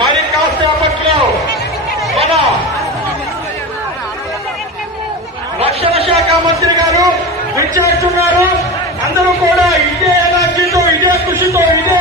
మరి కాసేపట్లో మన రక్షణ శాఖ మంత్రి గారు విచ్చేస్తున్నారు. అందరూ కూడా ఇదే ఎనర్జీతో, ఇదే కృషితో, ఇదే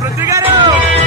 పృథ్వీ గారు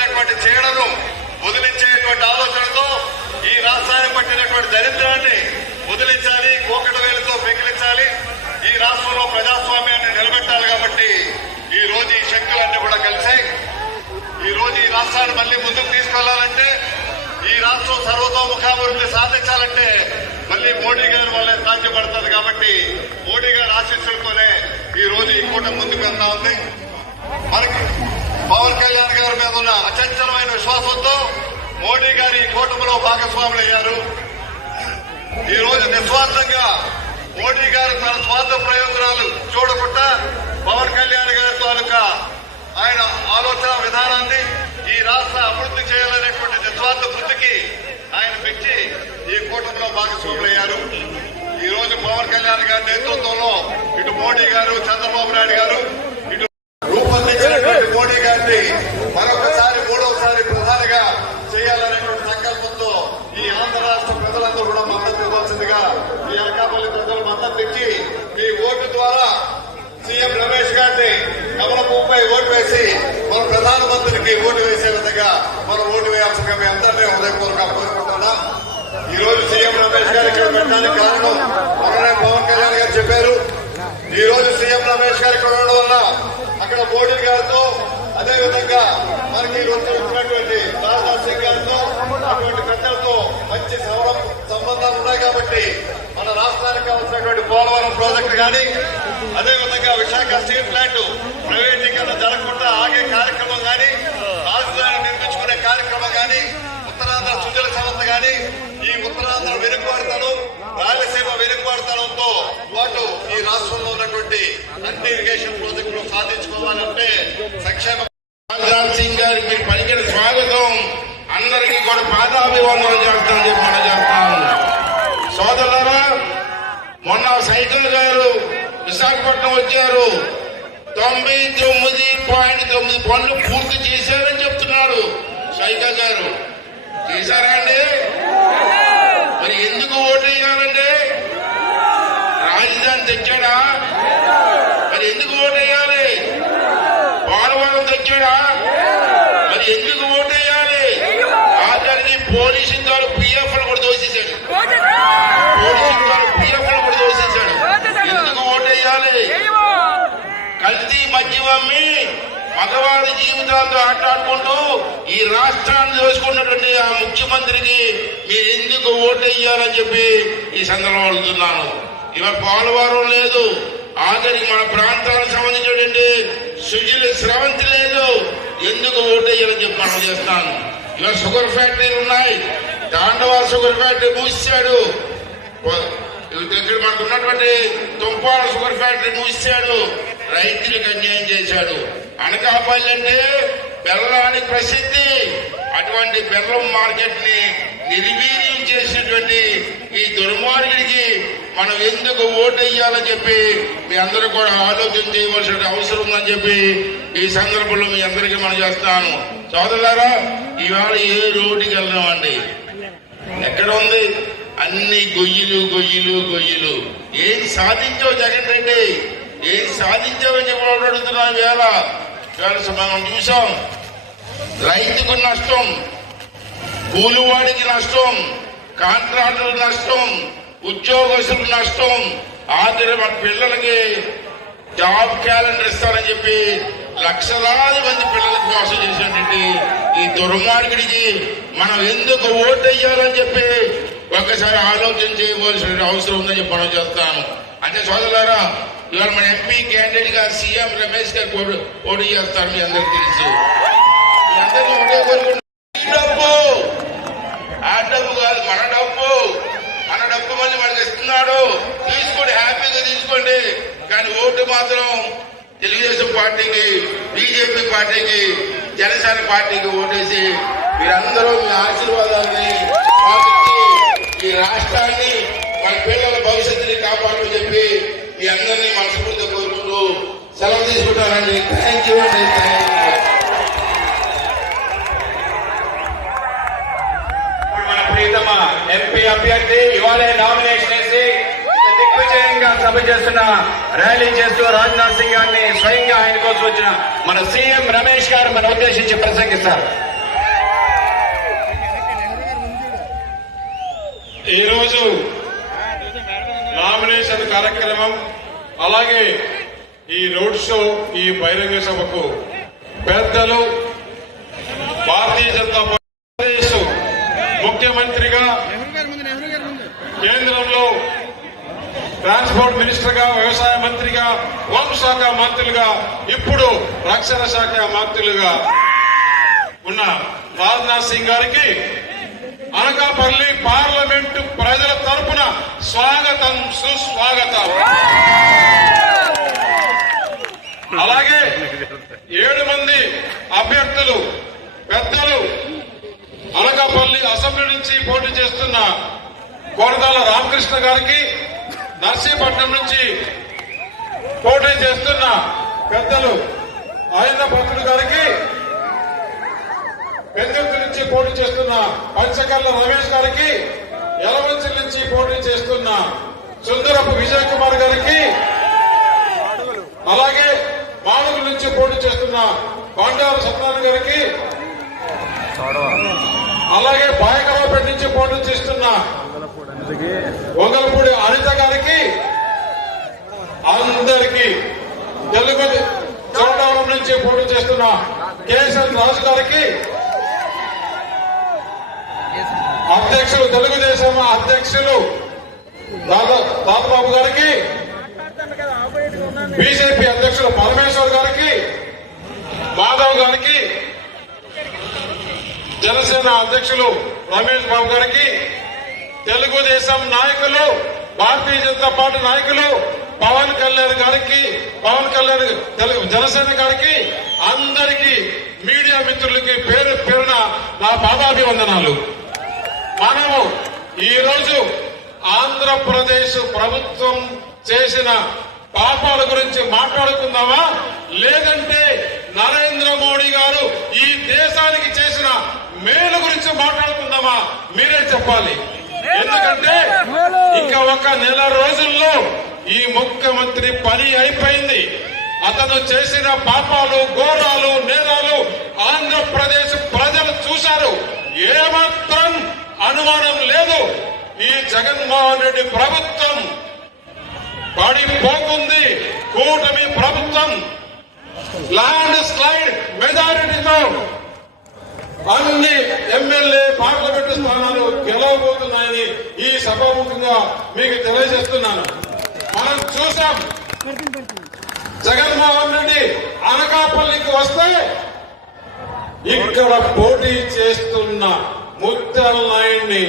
పట్టినటువంటి చీడను వదిలించేటువంటి ఆలోచనతో ఈ రాష్ట్రానికి పట్టినటువంటి దరిద్రాన్ని వదిలించాలి, కోకట వేలుతో పెకిలించాలి, ఈ రాష్ట్రంలో ప్రజాస్వామ్యాన్ని నిలబెట్టాలి. కాబట్టి ఈ రోజు ఈ శక్తులన్నీ కూడా కలిశాయి. ఈ రోజు ఈ రాష్ట్రాన్ని మళ్లీ ముందుకు తీసుకెళ్లాలంటే, ఈ రాష్ట్రం సర్వతోముఖాభివృద్ధి సాధించాలంటే మళ్లీ మోడీ గారి వల్లే సాధ్యపడుతుంది. కాబట్టి మోడీ గారి ఆశీస్సులతోనే ఈ రోజు ఈ కూటమి ముందుకు వెళ్తా ఉంది. మనకి పవన్ కళ్యాణ్ గారి మీద ఉన్న అచంచలమైన విశ్వాసంతో మోడీ గారి ఈ కూటమిలో భాగస్వాములు అయ్యారు. ఈ రోజు నిస్వార్థంగా మోడీ గారు తన స్వార్థ ప్రయోజనాలు చూడకుండా పవన్ కళ్యాణ్ గారి తాలూకా ఆయన ఆలోచన విధానాన్ని ఈ రాష్ట్ర అభివృద్ధి చేయాలనేటువంటి నిస్వార్థ బుద్ధికి ఆయన పెంచి ఈ కూటమిలో భాగస్వాములయ్యారు. ఈ రోజు పవన్ కళ్యాణ్ గారి నేతృత్వంలో ఇటు మోడీ గారు, చంద్రబాబు నాయుడు గారు ఇటు రూపొందించినటువంటి మోడీ గారిని మరొకసారి మూడవసారి ప్రధానిగా చేయాలనేటువంటి సంకల్పంతో ఈ ఆంధ్ర రాష్ట్ర ప్రజలందరూ కూడా మద్దతు ఇవ్వాల్సిందిగా ఈ అనకాపల్లి ప్రజలు మద్దతు ఇచ్చి మీ ఓటు ద్వారా సీఎం రమేష్ గారిని కమలపుపై ఓటు వేసి మన ప్రధానమంత్రికి ఓటు వేసే విధంగా మనం ఓటు వేయాల్సిందిగా మీ అందరినీ హృదయపూర్వకంగా కోరుకుంటున్నా. ఈ రోజు సీఎం రమేష్ గారు ఇక్కడ పెట్టడానికి కారణం మొన్ననే పవన్ కళ్యాణ్ గారు చెప్పారు. ఈ రోజు సీఎం రమేష్ గారు ఇక్కడ ఉండడం వల్ల అక్కడ మోడీ గారితో, అదేవిధంగా మనకి ఈ రోజు వచ్చినటువంటి రాజ్నాథ్ సింగ్ గారితో, అటువంటి పెద్దలతో మంచి సంబంధాలు ఉన్నాయి. కాబట్టి మన రాష్ట్రానికి కావాల్సినటువంటి పోలవరం ప్రాజెక్టు కానీ, అదేవిధంగా విశాఖ స్టీల్ ప్లాంట్ ప్రైవేటీకరణ జరగకుండా ఆగే కార్యక్రమం కానీ, రాజధాని నిర్మించుకునే కార్యక్రమం కానీ, ఉత్తరాంధ్ర సుజల సంస్థ కానీ, ఈ ఉత్తరాంధ్ర వెనుకబడతనం, రాయలసీమ వెనుకబడతనంతో పాటు ఈ రాష్ట్రంలో ఉన్నటువంటి అన్ని ఇరిగేషన్ ప్రాజెక్టులు సాధించుకోవాలంటే సంక్షేమ రాజ్నాథ్ సింగ్ గారికి మీరు పలికిన స్వాగతం అందరికీ కూడా పాదాభివందనం చేస్తామని చెప్పి మనం చెప్తాము. సోదరులారా, మొన్న సైకిల్ గారు విశాఖపట్నం వచ్చారు. 99.9 పనులు పూర్తి చేశారని చెప్తున్నాడు సైకిల్ గారు. చేశారా అండి? మరి ఎందుకు ఓటు వేయాలండి? రాజధాని తెచ్చాడా? మరి ఎందుకు ఓటు వేయాలి? పోలవరం తెచ్చాడా? మరి ఎందుకు ఓటు వేయాలి? ఆఖరికి పోలీసులు గారు పిఎఫ్లు కూడా దోషించాడు. పోలీసులు గారు పిఎఫ్లు కూడా దోషించాడు. ఎందుకు ఓటు వేయాలి? కల్తీ మద్యం అమ్మి మగవారి జీవితాలతో ఆటాడుకుంటూ ఈ రాష్ట్రాన్ని దోచుకున్నటువంటి ఆ ముఖ్యమంత్రికి మీరు ఎందుకు ఓటు వేయాలని చెప్పి ఈ సందర్భంలో అడుగుతున్నాను. ఇవాళ పోలవరం లేదు, ఆఖరికి మన ప్రాంతాలకు సంబంధించినటువంటి సుజల స్రవంతి లేదు. ఎందుకు ఓటు వేయాలని చెప్పి మనం చేస్తాను. ఇవాళ షుగర్ ఫ్యాక్టరీలు ఉన్నాయి. తాండవ షుగర్ ఫ్యాక్టరీ మూసాడు. ఇక్కడ మనకు ఉన్నటువంటి తుంపాల షుగర్ ఫ్యాక్టరీ మూసాడు. రైతులకు అన్యాయం చేశాడు. అనకాపల్లి అంటే బెల్లానికి ప్రసిద్ధి. అటువంటి బెల్లం మార్కెట్ ని నిర్వీర్యం చేసినటువంటి ఈ దుర్మార్గుడికి మనం ఎందుకు ఓటు వేయాలని చెప్పి మీ అందరూ కూడా ఆలోచన చేయవలసిన అవసరం ఉందని చెప్పి ఈ సందర్భంలో మీ అందరికీ మనం చేస్తాను. సోదరులారా, ఇవాళ ఏ రోడ్డుకి వెళ్దామండి? ఎక్కడ ఉంది? అన్ని గొయ్యిలు గొయ్యిలు గొయ్యిలు. ఏం సాధించావు జగన్ రెడ్డి? ఏం సాధించావని చెప్పి అడుగుతున్నాం. వేళ మనం చూసాం, రైతుకు నష్టం, కూలివాడికి నష్టం, కాంట్రాక్టర్లకు నష్టం, ఉద్యోగస్తులకు నష్టం. ఆఖరి మన పిల్లలకి జాబ్ క్యాలెండర్ ఇస్తారని చెప్పి లక్షలాది మంది పిల్లలకు మోసం చేసినటువంటి ఈ దుర్మార్గుడికి మనం ఎందుకు ఓటు వేయాలని చెప్పి ఒక్కసారి ఆలోచన చేయవలసిన అవసరం ఉందని చెప్పి మనం చెప్తాను. అంటే సోదరులారా, ఇవాళ మన ఎంపీ క్యాండిడేట్ గా సీఎం రమేష్ గారు పోటీ చేస్తారు. మీ అందరికి తెలుసు. మీ అందరికీ ఒకటే కోరుకుంటున్నాం, డబ్బు ఆ డబ్బు కాదు, మన డబ్బు. మన డబ్బు మళ్ళీ మనకి ఇస్తున్నాడు, తీసుకోండి, హ్యాపీగా తీసుకోండి. కానీ ఓటు మాత్రం తెలుగుదేశం పార్టీకి, బీజేపీ పార్టీకి, జనసేన పార్టీకి ఓటేసి మీరందరూ మీ ఆశీర్వాదాన్ని పాటించి ఈ రాష్ట్రాన్ని, మన పిల్లల భవిష్యత్తుని కాపాడమని చెప్పి మీ అందరినీ మనస్ఫూర్తిగా కోరుకుంటూ సెలవు తీసుకుంటానండి. థ్యాంక్ యూ అండి. మన ప్రియతమ ఎంపీ అభ్యర్థి ఇవాళ నామినేషన్ వేసి దిగ్విజయంగా సభ చేస్తున్న, ర్యాలీ చేస్తూ రాజ్నాథ్ సింగ్ గారిని స్వయంగా ఆయన కోసం వచ్చిన మన సీఎం రమేష్ గారు మన ఉద్దేశించి ప్రసంగిస్తారు. ఈరోజు నామినేషన్ కార్యక్రమం అలాగే ఈ రోడ్ షో ఈ బహిరంగ సభకు పెద్దలు భారతీయ జనతా పార్టీ ముఖ్యమంత్రిగా కేంద్రంలో ట్రాన్స్పోర్ట్ మినిస్టర్ గా వ్యవసాయ మంత్రిగా హోంశాఖ మంత్రులుగా ఇప్పుడు రక్షణ శాఖ మంత్రులుగా ఉన్న రాజ్నాథ్ సింగ్ గారికి అనకాపల్లి పార్లమెంటు ప్రజల తరపున స్వాగతం సుస్వాగతం. అలాగే 7 మంది అభ్యర్థులు పెద్దలు అనకాపల్లి అసెంబ్లీ నుంచి పోటీ చేస్తున్న కోరదాల రామకృష్ణ గారికి, నర్సీపట్నం నుంచి పోటీ చేస్తున్న పెద్దలు ఆయన భక్తుడు గారికి, పెద్దల నుంచి పోటీ చేస్తున్న పంచకర్ల రమేష్ గారికి, యలమంచి నుంచి పోటీ చేస్తున్న సుందరపు విజయ్ కుమార్ గారికి, అలాగే మాడుగుల నుంచి పోటీ చేస్తున్న బండారు సత్యనారాయణ గారికి, అలాగే బాయకరావుపేట నుంచి పోటీ చేస్తున్న వంగలపూడి అనిత గారికి, అందరికీ తెలుగు చోడవరం నుంచి పోటీ చేస్తున్న కేశవ్ రాజు గారికి, అధ్యక్షులు తెలుగుదేశం అధ్యక్షులు దాదాబాబు గారికి, బీజేపీ అధ్యక్షులు పరమేశ్వర్ గారికి, మాధవ్ గారికి, జనసేన అధ్యక్షులు రమేష్ బాబు గారికి, తెలుగుదేశం నాయకులు భారతీయ జనతా పార్టీ నాయకులు పవన్ కళ్యాణ్ గారికి, జనసేన గారికి, అందరికీ మీడియా మిత్రులకి పేరు పేరున నా పాదాభివందనాలు. మనము ఈరోజు ఆంధ్రప్రదేశ్ ప్రభుత్వం చేసిన పాపాల గురించి మాట్లాడుకుందామా, లేదంటే నరేంద్ర మోడీ గారు ఈ దేశానికి చేసిన మేలు గురించి మాట్లాడుకుందామా? మీరే చెప్పాలి. ఎందుకంటే ఇంకా ఒక నెల రోజుల్లో ఈ ముఖ్యమంత్రి పని అయిపోయింది. అతను చేసిన పాపాలు, ఘోరాలు, నేరాలు ఆంధ్రప్రదేశ్ ప్రజలు చూశారు. ఏమాత్రం అనుమానం లేదు, ఈ జగన్మోహన్ రెడ్డి ప్రభుత్వం పడిపోతుంది. కూటమి ప్రభుత్వం ల్యాండ్ స్లైడ్ మెజారిటీతో అన్ని ఎమ్మెల్యే పార్లమెంటు స్థానాలు గెలవబోతున్నాయని ఈ సభాముఖంగా మీకు తెలియజేస్తున్నాను. మనం చూసాం, జగన్మోహన్ రెడ్డి అనకాపల్లికి వస్తే ఇక్కడ పోటీ చేస్తున్న ముత్యాల నాయుడిని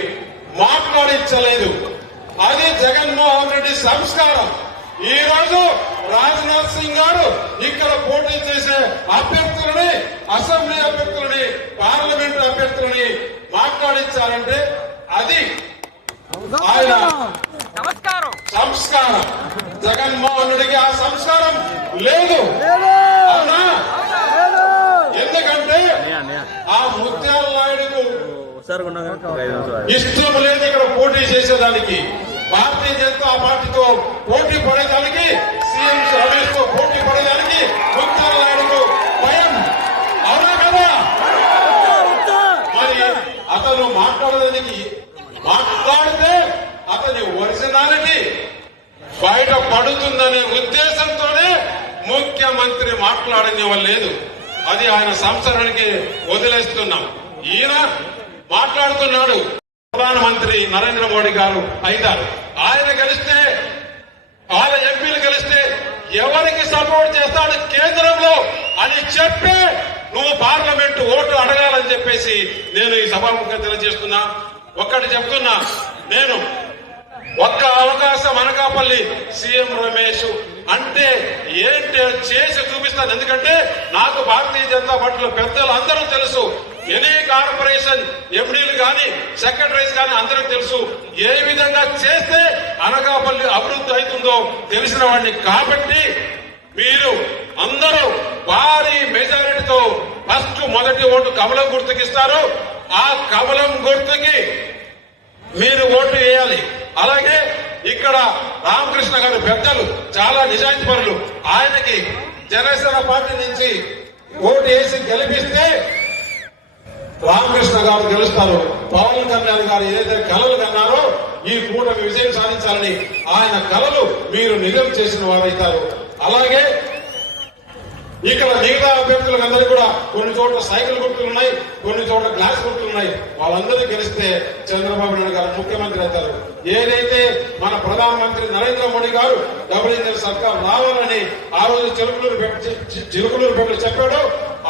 మాట్లాడించలేదు. అది జగన్మోహన్ రెడ్డి సంస్కారం. ఈ రోజు రాజ్నాథ్ సింగ్ గారు ఇక్కడ పోటీ చేసే అభ్యర్థులని, అసెంబ్లీ అభ్యర్థులని, పార్లమెంటు అభ్యర్థులని మాట్లాడించారంటే అది ఆయన సంస్కారం. జగన్మోహన్ రెడ్డికి ఆ సంస్కారం లేదు. అవునా? ఎందుకంటే ఆ ముత్యాల నాయుడుకు ఇష్టం లేదు ఇక్కడ పోటీ చేసేదానికి. భారతీయ జనతా పార్టీతో పోటీ పడేదానికి, సీఎం రమేష్ తో పోటీ పడేదానికి ముత్యాల నాయుడుకు భయం. అవునా కదా? మరి అతను మాట్లాడితే అతని ఒరిజినాలిటీ బయట పడుతుందనే ఉద్దేశంతోనే ముఖ్యమంత్రి మాట్లాడనివ్వలేదు. అది ఆయన సంస్థానానికి వదిలేస్తున్నాం. ఈయన మాట్లాడుతున్నాడు. ప్రధానమంత్రి నరేంద్ర మోడీ గారు అయితారు. ఆయన గెలిస్తే, వాళ్ళ ఎంపీలు గెలిస్తే ఎవరికి సపోర్ట్ చేస్తాడు కేంద్రంలో అని చెప్పి నువ్వు పార్లమెంటు ఓటు అడగాలని చెప్పేసి నేను ఈ సభాముఖంగా తెలియజేస్తున్నా. ఒక్కటి చెప్తున్నా, నేను ఒక్క అవకాశం అనకాపల్లి సీఎం రమేష్ అంటే ఏంటి చేసి చూపిస్తాను. ఎందుకంటే నాకు భారతీయ జనతా పార్టీలో పెద్దలు అందరూ తెలుసు. ఎనీ కార్పొరేషన్ ఎండీలు కానీ, సెక్రటరీస్ కానీ అందరూ తెలుసు. ఏ విధంగా చేస్తే అనకాపల్లి అభివృద్ధి అవుతుందో తెలిసిన వాడిని. కాబట్టి మీరు అందరూ భారీ మెజారిటీతో ఫస్ట్ మొదటి ఓటు కమలం గుర్తుకిస్తారు. ఆ కమలం గుర్తుకి మీరు ఓటు వేయాలి. అలాగే ఇక్కడ రామకృష్ణ గారు పెద్దలు, చాలా నిజాయితీ పరులు. ఆయనకి జనసేన పార్టీ నుంచి ఓటు వేసి గెలిపిస్తే రామకృష్ణ గారు గెలుస్తారు. పవన్ కళ్యాణ్ గారు ఏదైతే కలలు కన్నారో ఈ కూటమి విజయం సాధించాలని ఆయన కలలు మీరు నిజం చేసిన వారైతారు. అలాగే ఇక్కడ మిగతా అభ్యర్థులందరూ కూడా కొన్ని చోట్ల సైకిల్ గుర్తులు ఉన్నాయి, కొన్ని చోట్ల గ్లాస్ గుర్తులు ఉన్నాయి. వాళ్ళందరూ గెలిస్తే చంద్రబాబు నాయుడు గారు ముఖ్యమంత్రి అవుతారు. ఏదైతే మన ప్రధానమంత్రి నరేంద్ర మోడీ గారు డబుల్ ఇంజిన్ సర్కార్ రావాలని ఆ రోజు చిలుకలూరు పెట్టి చెప్పాడో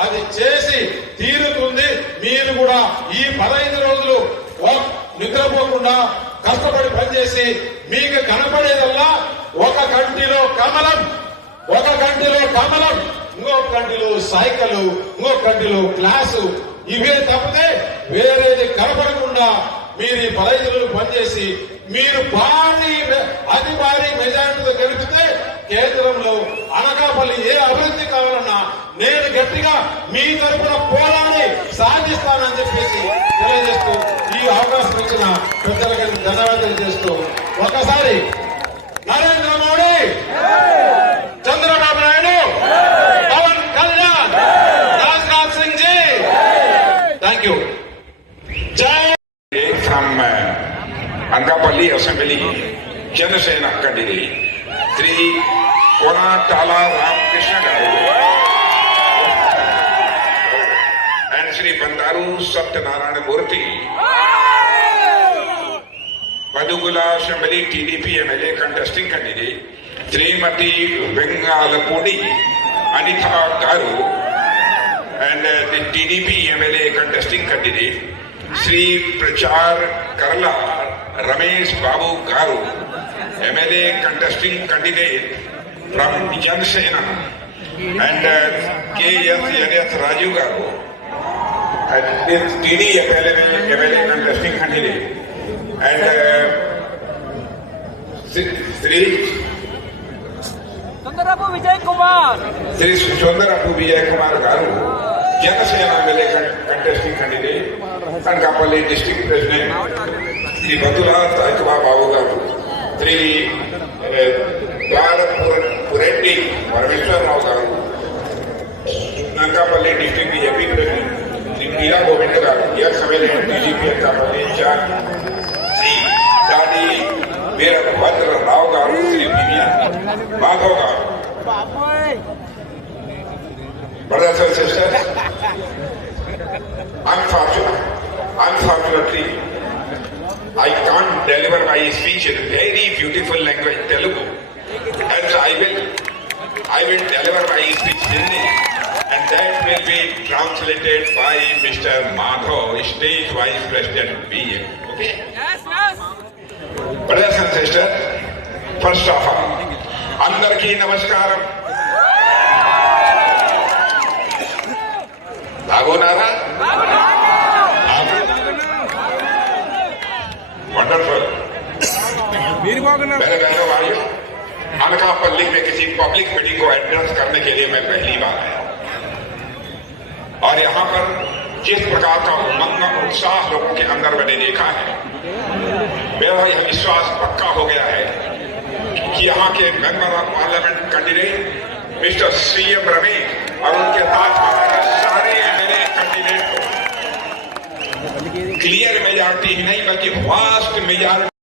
అది చేసి తీరుతుంది. మీరు కూడా ఈ 15 రోజులు నిద్రపోకుండా కష్టపడి పనిచేసి మీకు కనపడేదల్లా ఒక కంటిలో కమలం, ఒక కంటిలో కమలం, ఇంకొక కంటిలో సైకిల్, ఇంకొక కంటిలో క్లాసు, ఇవే తప్పితే వేరేది కనపడకుండా మీరు ఈ 15 రోజులు పనిచేసి మీరు అతి భారీ మెజార్టీతో గెలిపితే కేంద్రంలో అనకాపల్లి ఏ అభివృద్ధి కావాలన్నా నేను గట్టిగా మీ తరఫున పోరాడి సాధిస్తానని చెప్పేసి తెలియజేస్తూ ఈ అవకాశం ఇచ్చిన పెద్దలకు ధన్యవాదాలు చేస్తూ ఒకసారి నరేంద్ర మోడీ, చంద్రబాబు నాయుడు, పవన్ కళ్యాణ్, రాజ్నాథ్ సింగ్ జీ, థ్యాంక్ యూ. జై from Anakapalli Assembly, Janasena candidate, Sri Konatala Ramakrishna Garu and Sri Bandaru Satyanarayana Murthy, Padugula Assembly TDP MLA contesting candidate, Srimati Vengalapudi, Anita Garu, and the TDP MLA contesting candidate, Sri Prachar Karla Ramesh Babu Garu, MLA contesting candidate from Janasena, and KSNS Raju Garu, and this TD MLA contesting candidate, and Sri Sundarapu Vijay Kumar. Sri Sundarapu Vijay Kumar Garu, Janasena MLA contesting candidate, Anakapalli District President, Sri Batula Saitwa Babu Garu, Sri Puretti Parameshwar Rao Garu, Anakapalli District BJP President, Sri Meera Govinda Garu, DGP Anakapalli Incharge, Sri Dadi Veerabhadra Rao Garu, Sri Vivian Madhav Garu. Brothers and sisters, unfortunately, I can't deliver my speech in very beautiful language, Telugu. And I will deliver my speech in Hindi, and that will be translated by Mr. Madhav, State Vice President BM. Okay? Yes. Brothers and sisters, first of all, Andarki Namaskaram. Bagunara? Wonderful. मेरे बहनों भाइयों, अनकापल्ली में किसी public meeting को address करने के लिए मैं पहली बार आया और यहाँ पर जिस प्रकार का उमंग और उत्साह लोगों के अंदर मैंने देखा है, मेरा यह विश्वास पक्का हो गया है कि यहाँ के member of parliament candidate mister CM Ravi और उनके साथ सारे मेरे कैंडिडेट को क्लियर मेजॉरिटी ही नहीं बल्कि वास्ट मेजॉरिटी